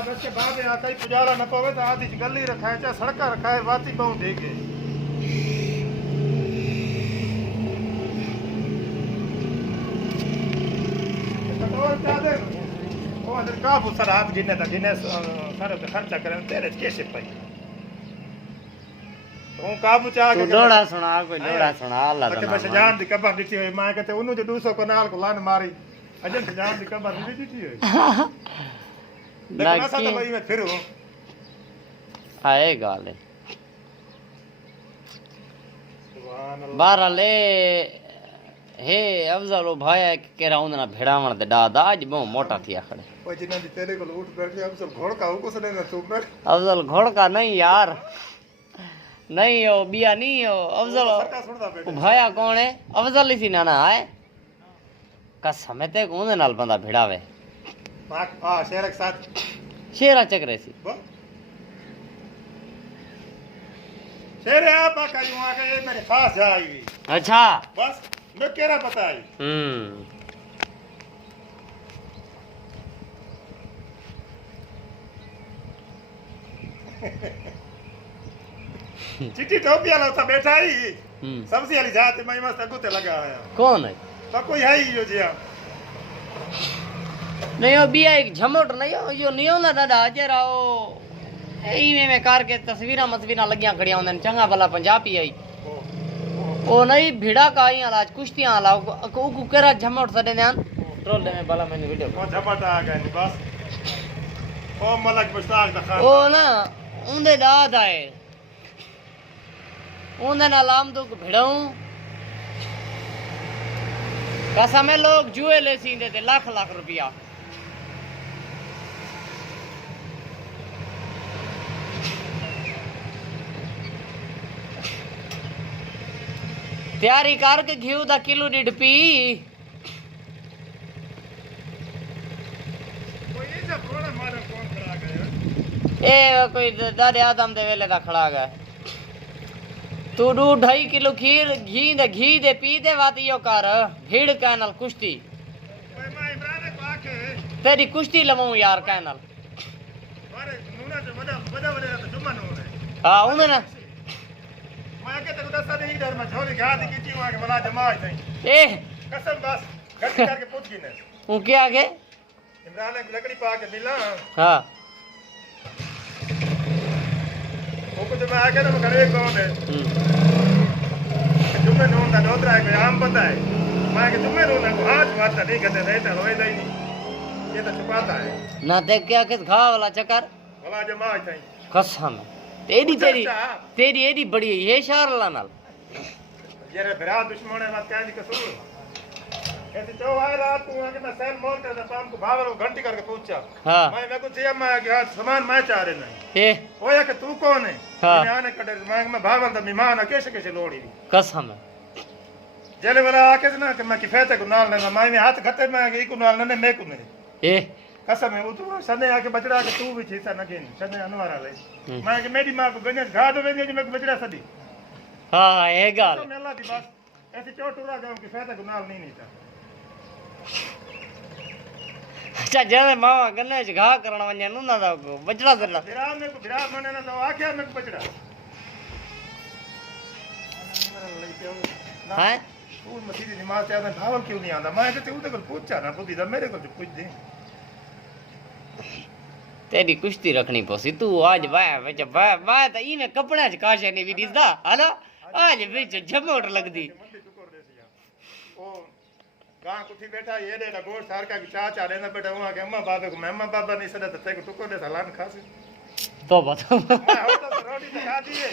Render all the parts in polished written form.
बस के बाद आका ही पुजारा न पवे तो आधी गली रखा है, चाहे सड़का रखा है, वाती बहु देके कटोर क्या दे वो अंदर का पुसर हाथ गिने था, गिने सारे पे खर्चा करें तेरे कैसे पाई तो काबू चाह के डोड़ा सुना, कोई डोड़ा सुना अल्लाह के बस जान दी कबर दिखी हुई मां कहते उन्हों जो 200 कनाल को लान मारी अजन जान दी कबर नहीं दिखी हुई देखो ना सा तो भाई मैं फिर हूं आए गाले सुभान अल्लाह बारह ले हे अफजल भाई के राउंड ना भेड़ावण दे दादा आज बहु मोटा थिया खड़े ओ जिन्ना दी तेरे को उठ बैठे अब सब घोड़ का हो कुछ नहीं ना तू बैठ अफजल घोड़ का नहीं यार, नहीं हो बिया नहीं हो अफजल सरका सुनदा बैठे भाया कौन है अफजल इसी नाना है कसम ते कोने नाल बंदा भिड़ावे मां हां शेर के साथ शेरा चकरे सी शेर आप का यूं आ गए मेरे खास जाई अच्छा बस मैं केरा पता है चिट्टी टोपी वाला था बैठा ही सब्जी वाली जात मैं मस्त अगुते लगा आया कौन है तो कोई है ही जो जिया नहीं हो बिया एक झमोट नहीं हो यो नहीं होना दादा जरा ओ एई में कार के तस्वीरां मस्वीरां लगियां खड़िया होंदन चंगा भला पंजाबी आई ओ नहीं भिड़ा का आई आज कुश्तियां आला को केरा झमोट सदे ने ट्रोल में भला मैंने वीडियो ओ झपटा आ गए बस ओ मलक मुश्ताक दा ओ ना उंदे दाद आए उन्हें नाम तो भिड़ाऊं कसम है लोग जुए ले सींदे थे लाख लाख रुपया तैयारी करके घी दा किलो डिड पी ए कोई दादे आदम दे वेले दा खड़ा गया तू 2.5 किलो खीर घी दे पी दे बात यो कर भीड़ कैनल कुश्ती तेरी कुश्ती लवाऊं यार कैनल हाँ उन्हें ना ए कसम बस गलती करके पूछ गिने वो क्या आगे इमरान ने लकड़ी पा के मिला हाँ वो कुछ मैं आके ना घरे कौन है जुम्मे नून दा दोतरा है कोई आम पता है मैं के जुम्मे नून को हाथ मारता नहीं कहते रहता रोएदा ही नहीं ये तो छुपाता है ना देख क्या किस घा वाला चक्कर भला जमा है कसम तेरी एडी बड़ी ये शार ला नाल ये भरा दुश्मन है मत कहने कसूर ऐसे जो आए रात को आके मैं सेल मोड़ कर शाम को भावर घंटी करके पूछा हां मैं कुछ ये मैं गया सामान मैं चाह रहे नहीं ए ओया कि तू कौन है हाँ। मैं आने कटे मैं भावर दा मेहमान कैसे कैसे लोड़ी कसम जेले वाला आके ना कि मैं किफायत को नाल ना मैं हाथ घटे मैं ई को नाल ने मैं को नहीं ए कसम है वो तो सने आके बचड़ा के तू भी छीसा न गेन सने अनवारा ले मैं कि मेरी मां को गने घा दो वेने मैं बचड़ा सदी हां ए गाल तो मेला दी बस ऐसे चोटुरा गांव की फायदा को नाल नहीं था अच्छा जने मावा गन्ने च घा करण वने नु ना दा बचड़ा दला बिराम ने को बिराम मने ना तो आके मैं बचड़ा हैं तू मसीदी नमाज से आदा भावल क्यों नहीं आंदा मैं कहते उते को पूछा ना बुद्धि दा मेरे को पूछ दे तेरी कुश्ती रखनी पोसी तू आज वाह विच वाह त ई में कपड़ा च काशे नहीं भी दिसदा हलो आज विच झमोट लगदी ओ गां कुठी बैठा ये दे ना गोर सार का चाचा देना बेटा वहां के अम्मा बाबा को मेम्मा बाबा नहीं सदा ते को टुको दे सलान खासे तो बता मैं हो तो रोटी तो खा दिए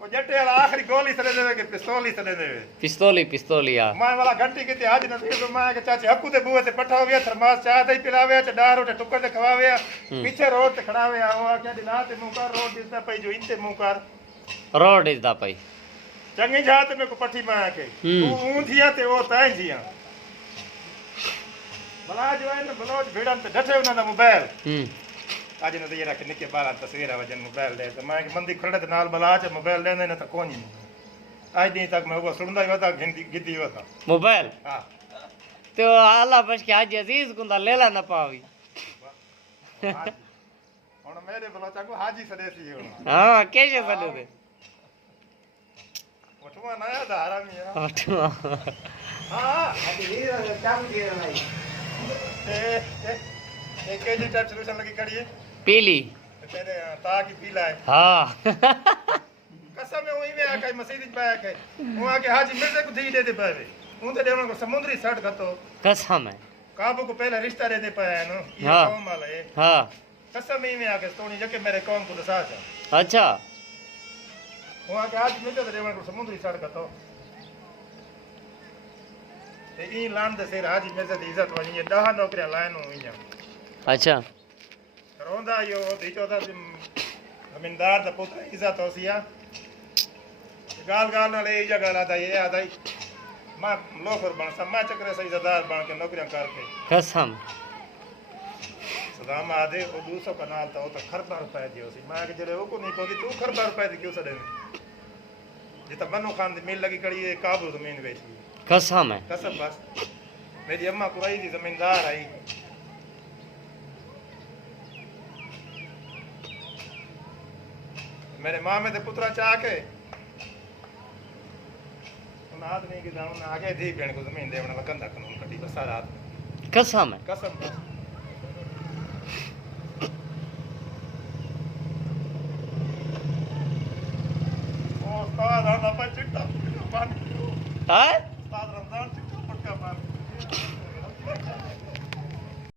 वो जट्टे वाला आखिरी गोली सदे देवे के पिस्तौल ही सदे देवे पिस्तौली आ मैं वाला घंटी के ते आज न तो मैं के चाचे हकू दे बुए ते पठावे थरमास चाह दे पिलावे च डारो ते टुकर ते खवावे पीछे रोड ते खड़ावे आ क्या दिला ते मुंह कर रोड दिसता पई जो इनते मुंह कर रोड दिसदा पई चंगी जात में को पठी में आके तू ऊं थिया ते ओ ताई जिया भला जो है न बलोच भेड़न ते डठे उना मोबाइल आज न तो ये रख निके बाला तस्वीर वजन मोबाइल दे तो मैं मंदी खड़े ते नाल बला च मोबाइल लेने न तो कोनी आज दिन तक मैं वो सुनदा ही होता गिद्दी होता मोबाइल हां तो आला बस के आज अजीज कुंदा लेला न पावी हुन मेरे बलोचा को हाजी सदेसी हो हाँ कैसे सदो थे वठवा ना याद हरामी है अठवा हां अभी ये काम किया भाई एक केजी टाइप सोल्यूशन लगी कड़ी है पीली तेरे ता की पीला है हाँ कसम में वही में आके मसीद पे आके वो आके हाजी मिर्जा को दी दे दे पावे उन ते देवन को समुद्री सट गतो कसम है काबू को पहले रिश्ता दे दे पाया नो ये हाँ। कौम वाला है हाँ कसम में आके तोनी जके मेरे कौम को दसा था अच्छा वो आके हाजी मिर्जा दे देवन को समुद्री सट गतो ते ई लान दे सिर हाजी मिर्जा दी इज्जत वनी 10 नौकरियां लाइन हुई अच्छा रोंदा यो दीचो दा जमींदार दा पुत्र इज्जत होसिया गाल गाल नाले ये जगह लादा ये आदा मैं लोफर बन सम्मा चक्र से इज्जतदार बन के नौकरियां करके कसम सदाम आदे ओ 200 कनाल तो खरबा रुपए दियो सी मैं के जरे ओ को नहीं कोदी तू खरबा रुपए दी क्यों सदे जिता बनो खान दी मिल लगी कड़ी काबू जमीन बेची कसम है कसम बस मेरी अम्मा कुराई दी जमींदार आई मेरे मामे दे पुत्रा चाह के उन आदमी की दाम आगे दी भेण को जमीन देवण लगंदा कानून कटी बस रात कसम है कसम बस ओ उस्ताद आंदा पर चिट्टा पानी हाँ